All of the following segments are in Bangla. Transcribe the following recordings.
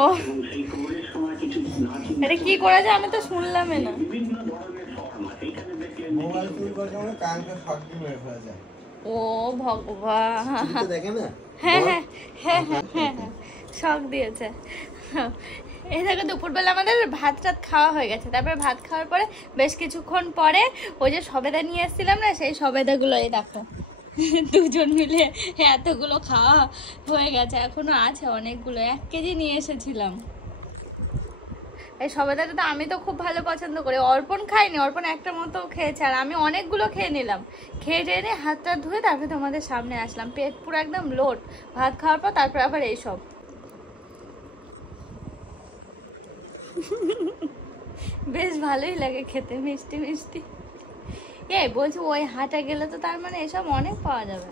ও এটা কি করা যায় আমি তো শুনলাম না। ও ভগবান, হ্যাঁ হ্যাঁ হ্যাঁ হ্যাঁ হ্যাঁ হ্যাঁ শখ দিয়েছে। এই দেখো দুপুরবেলা আমাদের ভাত টাত খাওয়া হয়ে গেছে। তারপরে ভাত খাওয়ার পরে বেশ কিছুক্ষণ পরে ওই যে সবেদা নিয়ে এসেছিলাম না, সেই সবেদাগুলো এই দেখো দুজন মিলে এতগুলো খাওয়া হয়ে গেছে, এখনো আছে অনেকগুলো। 1 কেজি নিয়ে এসেছিলাম। এই সবেদাটা তো আমি তো খুব ভালো পছন্দ করি। অর্পণ খাইনি, অর্পণ একটা মতো খেয়েছে, আর আমি অনেকগুলো খেয়ে নিলাম। খেয়ে টেনে হাতটা ধুয়ে তারপরে তোমাদের সামনে আসলাম। পেট পুরো একদম লোড ভাত খাওয়ার পর, তারপরে আবার এইসব। বেশ ভালোই লাগে খেতে, মিষ্টি মিষ্টি। এই বলছি ওই হাটে গেলে তো তার মানে এসব অনেক পাওয়া যাবে।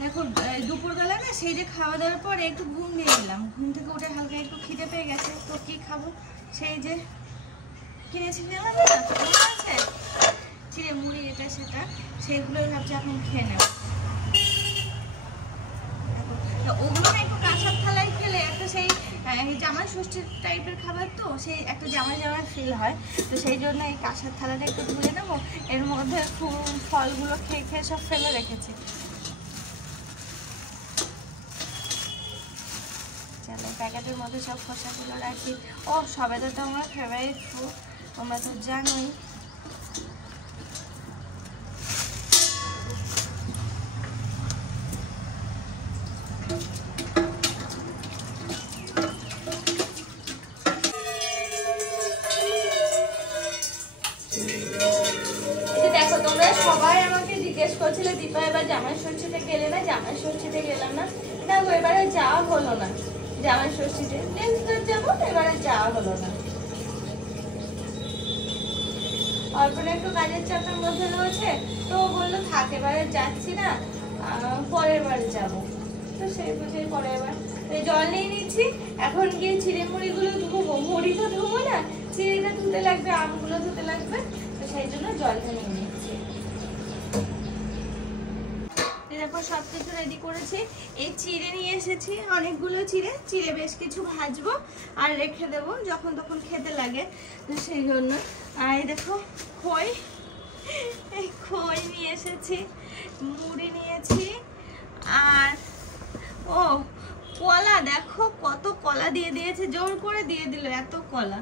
দেখো দুপুরবেলা না সেই যে খাওয়া দাওয়ার পরে একটু ঘুম দিয়ে নিলাম। ঘুম থেকে উঠে হালকা একটু খিদে পেয়ে গেছে, তো কি খাবো, সেই যে কিনেছিলাম না আছে চিড়ে মুড়ি এটা সেটা, সেইগুলোই ভাবছি এখন খেয়ে নেব। ওগুলো না একটু কাঁসার থালায় খেলে একটা সেই জামাই ষষ্ঠীর টাইপের খাবার, তো সেই একটা জামাই জামাই ফিল হয়। তো সেই জন্য এই কাঁসার থালাটা একটু ধুয়ে নেবো। এর মধ্যে ফলগুলো খেয়ে খেয়ে সব ফেলে রেখেছি। চলো প্যাকেটের মধ্যে সব খোসাগুলো রাখি। ও সবেদা তো আমার ফেভারিট ফ্রুট, তোমরা তো জানোই। দেখো তোমরা সবাই আমাকে জিজ্ঞেস করছিলে দীপা এবার জামাই ষষ্ঠীতে গেলে না, জামাই ষষ্ঠীতে গেলাম না। দেখো এবারে যাওয়া হলো না, জামাই ষষ্ঠীতে নেক্সট যাবো, এবারে যাওয়া হলো না। অল্পনা একটু কাজের চাপের মধ্যে রয়েছে, তো বললো থাক এবারে যাচ্ছি না, পরের বার যাবো। তো সেই বুঝে পরের বার জল নিয়ে নিচ্ছি। এখন গিয়ে চিড়ে মুড়িগুলো ধুবো, মুড়ি তো ধুবো না, চিড়েটা ধুতে লাগবে, আমগুলো ধুতে লাগবে, তো সেই জন্য জলটা নিয়ে নিচ্ছি। দেখো সবকিছু রেডি করেছি। এই চিড়ে নিয়ে এসেছি অনেকগুলো চিড়ে, চিড়ে বেশ কিছু ভাজবো আর রেখে দেবো যখন তখন খেতে লাগে, তো সেই জন্য। আর দেখো খই, এই খই নিয়ে এসেছি, মুড়ি নিয়েছি, আর ও কলা, দেখো কত কলা দিয়ে দিয়েছে, জোর করে দিয়ে দিল এত কলা।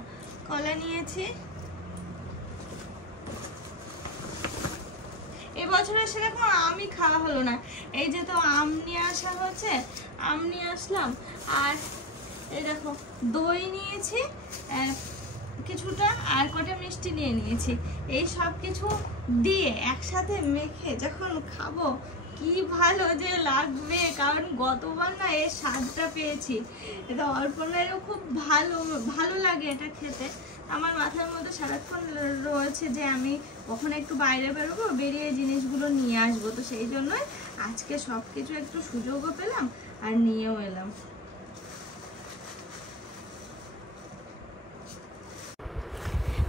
কলা নিয়েছি। এবছরে সেরকম আমই খাওয়া হলো না, এই যে তো আম নিয়ে আসা হচ্ছে, আম নিয়ে আসলাম। আর এই দেখো দই নিয়েছি কিছুটা, আর কটা মিষ্টি নিয়ে নিয়েছি। এই সব কিছু দিয়ে একসাথে মেখে যখন খাবো কি ভালো যে লাগবে, কারণ গতবার না এর স্বাদটা পেয়েছি। এটা অর্পণেরও খুব ভালো লাগে এটা খেতে। আমার মাথার মধ্যে সারাক্ষণ রয়েছে যে আমি কখন একটু বাইরে বেরোবো, বেরিয়ে জিনিসগুলো নিয়ে আসবো, তো সেই জন্যই আজকে সব কিছু একটু সুযোগও পেলাম আর নিয়েও এলাম।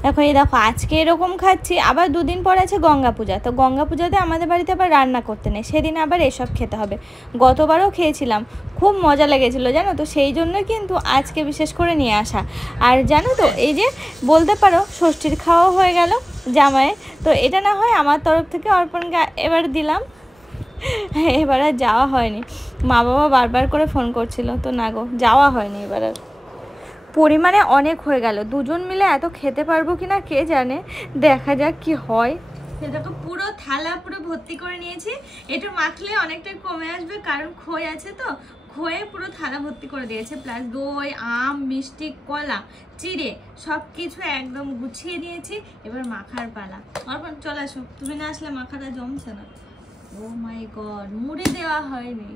দেখো এই দেখো আজকে এরকম খাচ্ছি, আবার 2 দিন পর আছে গঙ্গা পূজা। তো গঙ্গা পূজাতে আমাদের বাড়িতে আবার রান্না করতে নেই, সেদিন আবার এসব খেতে হবে। গতবারও খেয়েছিলাম, খুব মজা লেগেছিলো জানো, তো সেই জন্য কিন্তু আজকে বিশেষ করে নিয়ে আসা। আর জানো তো এই যে বলতে পারো ষষ্ঠীর খাওয়া হয়ে গেল জামাইয়ের, তো এটা না হয় আমার তরফ থেকে অর্পণকে এবার দিলাম। এবার আর যাওয়া হয়নি, মা বাবা বারবার করে ফোন করছিল, তো না গো যাওয়া হয়নি। এবার আর পরিমাণে অনেক হয়ে গেল, দুজন মিলে এত খেতে পারবো কিনা কে জানে, দেখা যাক কি হয়। সেটাকে পুরো থালা পুরো ভর্তি করে নিয়েছি, একটু মাখলে অনেকটা কমে আসবে, কারণ খই আছে তো, খয়ে পুরো থালা ভর্তি করে দিয়েছে, প্লাস দই, আম, মিষ্টি, কলা, চিড়ে সব কিছু একদম গুছিয়ে নিয়েছি। এবার মাখার পালা। অর্পণ চলে আসো, তুমি না আসলে মাখাটা জমছে না। ও মাই গড, মুড়ি দেওয়া হয়নি,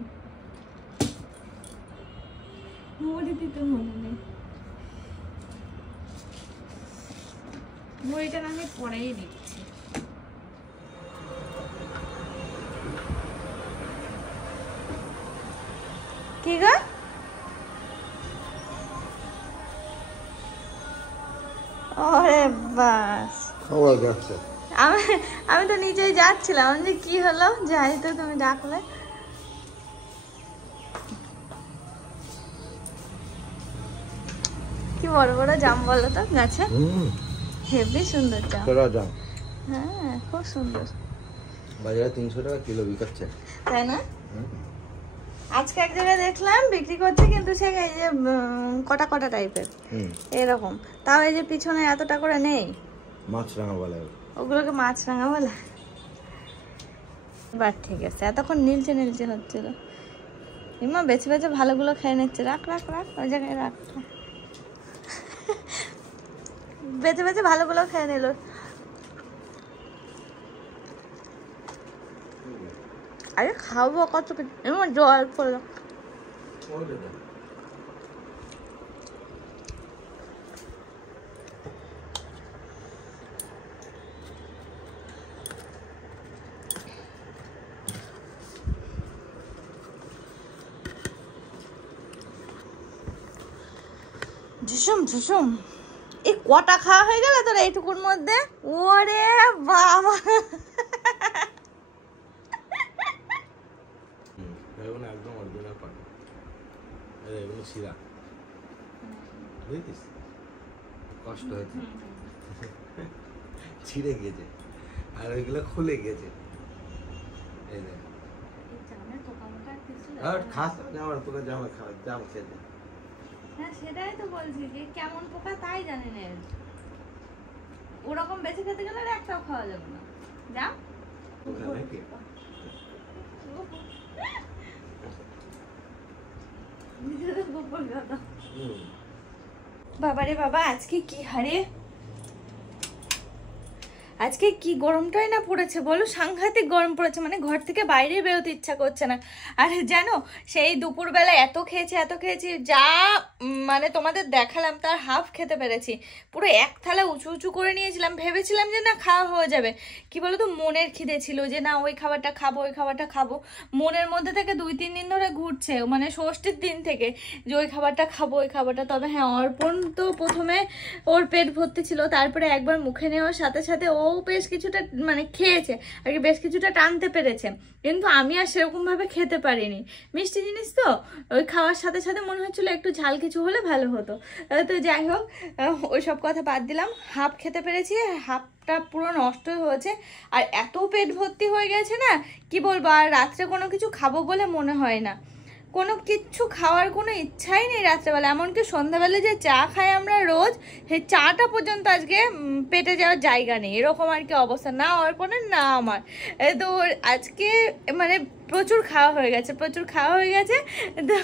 মুড়ি দিতে মনে নেই। মুড়িটা না আমি পরেই দিচ্ছি। কি গো ওরে বাস খাওয়া যাচ্ছে, আমি আমি তো নিচেই যাচ্ছিলাম, যে কি হলো, যাই তো তুমি ডাকলে। কি বড় বড় জাম বলো তো গাছে, হেভি সুন্দর জাম। হ্যাঁ খুব সুন্দর। বাজারে 300 টাকা কিলো বিকাচ্ছে, তাই না? আজকে এক জায়গায় দেখলাম বিক্রি করছে, কিন্তু সে এই যে কটা কটা টাইপের এরকম, তাও এই যে পিছনে এতটা করে নেই। মাছরাঙা বলে ওগুলোকে মাছরাঙা বলে। এবার ঠিক আছে, এতক্ষণ নীলচে নীলচে হচ্ছিল। ইমা বেছে বেছে ভালোগুলো খেয়ে নিচ্ছে। রাখ রাখ রাখ, ওই জায়গায় রাখ। বেছে বেছে ভালোগুলো খেয়ে নিল। আরে খাবো কত কিছু, এমন জল পড়লো। ঝুসুম ঝুসুম, এই কটা খাওয়া হয়ে গেল তোর এইটুকুর মধ্যে? ওরে বাবা, একদম অরিজিনাল পানি, এগুলো শিরা, বুঝেছিস? কষ্ট হয়েছে, ছিঁড়ে গিয়েছে, আর ওইগুলো খুলে গিয়েছে। এই দেখ, আর খাস না, আমার তোকে জামা খাওয়া জাম খেতে। হ্যাঁ সেটাই তো বলছি, যে কেমন পোকা তাই জানি না। ওরকম বেঁচে খেতে গেলে একটাও খাওয়া যাবে না। যা বাবারে বাবা, আজকে কি হারে, আজকে কি গরমটাই না পড়েছে বলো, সাংঘাতিক গরম পড়েছে। মানে ঘর থেকে বাইরে বেরোতে ইচ্ছা করছে না। আর জানো, সেই দুপুরবেলা এত খেয়েছি, যা মানে তোমাদের দেখালাম তার হাফ খেতে পেরেছি। পুরো এক থালা উঁচু উঁচু করে নিয়েছিলাম, ভেবেছিলাম যে না খাওয়া হয়ে যাবে। কি বলো তো, মনের খিদে ছিল যে না ওই খাবারটা খাবো, ওই খাবারটা খাবো। মনের মধ্যে থেকে 2-3 দিন ধরে ঘুরছে, মানে ষষ্ঠীর দিন থেকে, যে ওই খাবারটা খাবো, ওই খাবারটা। তবে হ্যাঁ, অর্পণ তো প্রথমে ওর পেট ভর্তি ছিল, তারপরে একবার মুখে নেওয়ার সাথে সাথে ও বেশ কিছুটা মানে খেয়েছে আর কি, বেশ কিছুটা টানতে পেরেছে। কিন্তু আমি আর সেরকম ভাবে খেতে পারিনি, মিষ্টি জিনিস তো, ওই খাওয়ার সাথে সাথে মনে হচ্ছিল একটু ঝাল কিছু হলে ভালো হতো। তো যাই হোক, ওই সব কথা বাদ দিলাম। হাফ খেতে পেরেছি, হাফটা পুরো নষ্ট হয়েছে। আর এত পেট ভর্তি হয়ে গেছে না, কি বলবো। আর রাত্রে কোনো কিছু খাবো বলে মনে হয় না, কোনো কিচ্ছু খাওয়ার কোনো ইচ্ছাই নেই রাত্রেবেলা। এমনকি সন্ধ্যাবেলা যে চা খাই আমরা রোজ, সেই চাটা পর্যন্ত আজকে পেটে যাওয়ার জায়গা নেই, এরকম আর কি অবস্থা। না অর্পণের না আমার। তো আজকে মানে প্রচুর খাওয়া হয়ে গেছে। তো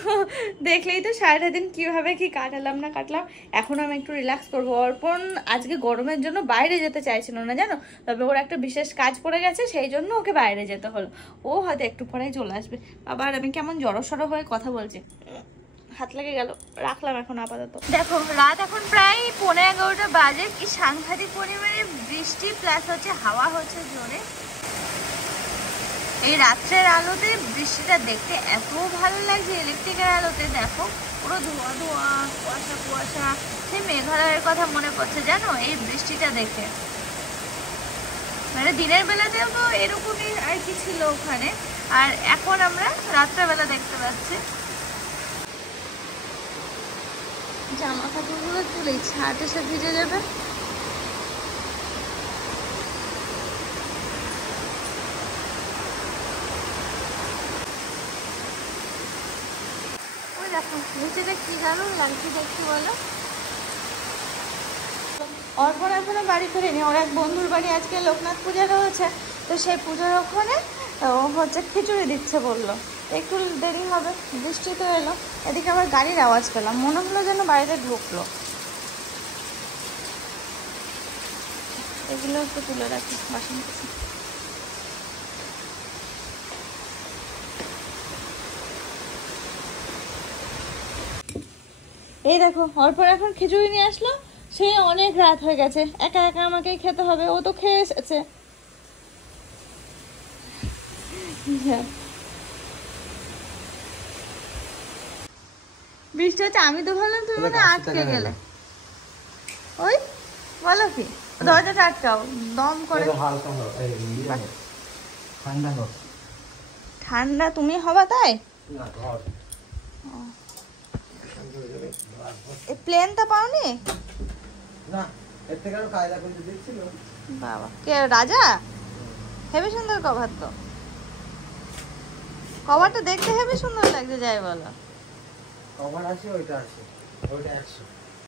দেখলেই তো সারাটা দিন কীভাবে কি কাটালাম না কাটলাম। এখন আমি একটু রিল্যাক্স করবো। অর্পণ আজকে গরমের জন্য বাইরে যেতে চাইছিল না জানো, তবে ওর একটা বিশেষ কাজ পড়ে গেছে, সেই জন্য ওকে বাইরে যেতে হলো। ও হয়তো একটু পরেই চলে আসবে। আবার আমি কেমন জড়সড় হয়ে কথা বলছি, হাত লেগে গেল, রাখলাম এখন আপাতত। দেখো রাত এখন প্রায় 11:15 বাজে। কি সাংঘাতিক পরিমাণে বৃষ্টি প্লাস হচ্ছে হাওয়া হচ্ছে জোরে। এই রাত্রের আলোতে বৃষ্টিটা দেখতে এত ভালো লাগছে, ইলেকট্রিকের আলোতে দেখো পুরো ধোঁয়া ধোঁয়া, কুয়াশা কুয়াশা। সেই মেঘালয়ের কথা মনে পড়ছে জানো এই বৃষ্টিটা দেখে। মানে দিনের বেলাতেও তো এরকমই আর কি ছিল ওখানে, আর এখন আমরা রাত্রেবেলা দেখতে পাচ্ছি। জামা কাপড়গুলো তুলে ছাট এসে ভিজে যাবে। ওই দেখো নিচেটা কি দারুণ লাগছে দেখতে বলো। অর্পণ এখনো বাড়ি ফেরেনি, ওর এক বন্ধুর বাড়ি আজকে লোকনাথ পূজা রয়েছে, তো সেই পুজোর ওখানে ও হচ্ছে খিচুড়ি দিচ্ছে বললো। একটু দেরি হবে, বৃষ্টি তো এলো। এদিকে আবার গাড়ির আওয়াজ পেলাম, মনে হলো যেন বাড়িতে ঢুকলো। এগুলো একটু তুলে রাখি বাসন কিছু। এই দেখো অর্পণ এখন খিচুড়ি নিয়ে আসলো। সে অনেক রাত হয়ে গেছে, একা একা আমাকেই খেতে হবে, ও তো খেয়ে এসেছে। বৃষ্টি হচ্ছে, আমি তো ভাবলাম তুমি মানে আটকে গেলে। ওই বলো কি দরজাটা আটকাও, দম করে। এটা হালকা হবে, এই ইয়ে হবে। ঠান্ডা হবে। ঠান্ডা তুমি হবা তাই? না, ঘর। এই প্লেনটা পাওনি? না, এর থেকে আরো কায়দা করে দিচ্ছিল। বাবা, কে রাজা? হেবি সুন্দর কভার তো। কভারটা দেখতে হেবি সুন্দর লাগছে, যাই বলো। কভার আছে, ওইটা আছে। ওইটা 100